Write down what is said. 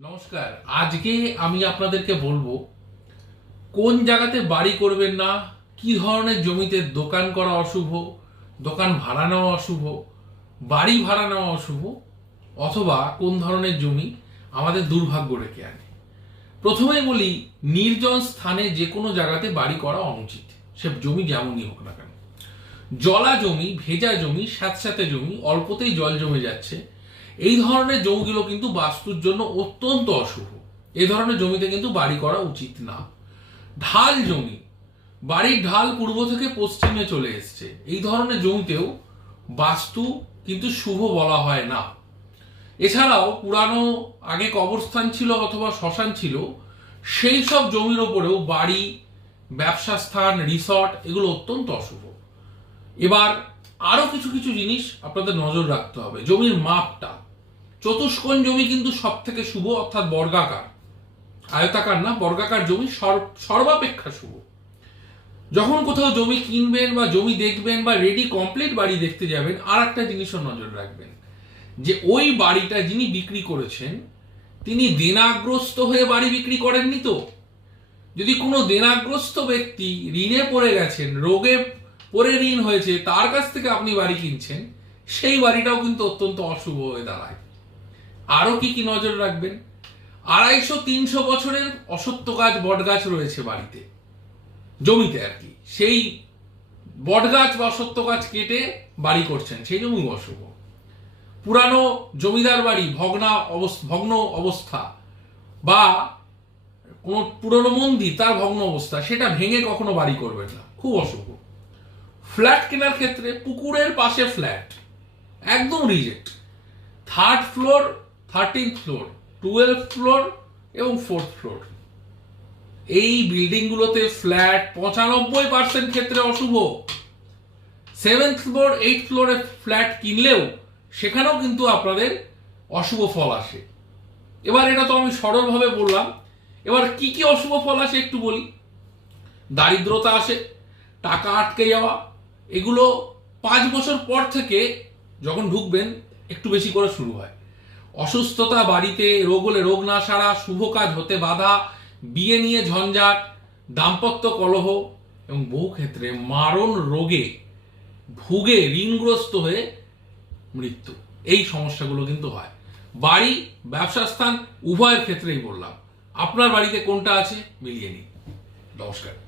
নমস্কার। আজকে আমি আপনাদেরকে বলব, কোন জায়গাতে বাড়ি করবেন না, কি ধরনের জমিতে দোকান করা অশুভ, দোকান ভাড়া নেওয়া অশুভ, বাড়ি ভাড়া নেওয়া অশুভ, অথবা কোন ধরনের জমি আমাদের দুর্ভাগ্য রেখে আনে। প্রথমেই বলি, নির্জন স্থানে যে কোনো জায়গাতে বাড়ি করা অনুচিত। সে জমি যেমনই হোক না কেন। জলা জমি ভেজা জমি, স্যাঁতস্যাঁতে জমি, অল্পতেই জল জমে যাচ্ছে এই ধরনের জমিগুলো কিন্তু বাস্তুর জন্য অত্যন্ত অশুভ। এই ধরনের জমিতে কিন্তু বাড়ি করা উচিত না। ঢাল জমি। বাড়ির ঢাল পূর্ব থেকে পশ্চিমে চলে এসছে। এই ধরনের জমিতেও বাস্তু কিন্তু শুভ বলা হয় না। এছাড়াও পুরানো আগে কবরস্থান ছিল অথবা শ্মশান ছিল, সেই সব জমির ওপরেও বাড়ি, ব্যবসা স্থান, রিসর্ট এগুলো অত্যন্ত অশুভ। এবার আরও কিছু কিছু জিনিস আপনাদের নজর রাখতে হবে। জমির মাপটা। চতুষ্কোণ জমি কিন্তু সব থেকে শুভ, অর্থাৎ বর্গাকার। আয়তাকার না, বর্গাকার জমি সর- সর্বাপেক্ষা শুভ। যখন কোথাও জমি কিনবেন বা জমি দেখবেন বা রেডি কমপ্লিট বাড়ি দেখতে যাবেন আর একটা জিনিসও নজর রাখবেন। যে ওই বাড়িটা যিনি বিক্রি করেছেন, তিনি দেনাগ্রস্ত হয়ে বাড়ি বিক্রি করেননি তো? যদি কোনো দেনাগ্রস্ত ব্যক্তি ঋণে পড়ে গেছেন, রোগে পড়ে ঋণ হয়েছে, তার কাছ থেকে আপনি বাড়ি কিনছেন, সেই বাড়িটাও কিন্তু অত্যন্ত অশুভ হয়ে দাঁড়ায়। আরও কি কি নজর রাখবেন? আড়াইশো, তিনশো বছরের অসত্য গাছ, বট গাছ রয়েছে বাড়িতে। জমিতে আর কি। সেই বট গাছ বা অসত্য গাছ কেটে বাড়ি করছেন। সেই জমি অশুভ পুরানো জমিদার বাড়ি, ভগ্না ভগ্ন অবস্থা বা কোনো পুরনো মন্দির, তার ভগ্ন অবস্থা, সেটা ভেঙে কখনো বাড়ি করবেন না। খুব অশুভ। ফ্ল্যাট কেনার ক্ষেত্রে পুকুরের পাশে ফ্ল্যাট। একদম reject. Third floor thirteen floor twelve floor এবং ফোর্থ ফ্লোর এই বিল্ডিংগুলোতে ফ্ল্যাট পঁচানব্বই পার্সেন্ট ক্ষেত্রে অশুভ। সেভেন্থ ফ্লোর এইট ফ্লোরে ফ্ল্যাট কিনলেও সেখানেও কিন্তু আপনাদের অশুভ ফল আসে। এবার এটা তো আমি সরলভাবে বললাম। এবার কি কি অশুভ ফল আসে একটু বলি। দারিদ্রতা আসে, টাকা আটকে যাওয়া, এগুলো পাঁচ বছর পর থেকে যখন ঢুকবেন, একটু বেশি করে শুরু হয়। অসুস্থতা বাড়িতে রোগ হলে রোগ না সারা, শুভ কাজ হতে বাধা, বিয়ে নিয়ে ঝঞ্ঝাট, দাম্পত্য কলহ এবং বহু ক্ষেত্রে মারণ রোগে ভুগে ঋণগ্রস্ত হয়ে মৃত্যু। এই সমস্যাগুলো কিন্তু হয়। বাড়ি, ব্যবসা স্থান উভয়ের ক্ষেত্রেই বললাম। আপনার বাড়িতে কোনটা আছে? মিলিয়ে নিন। নমস্কার।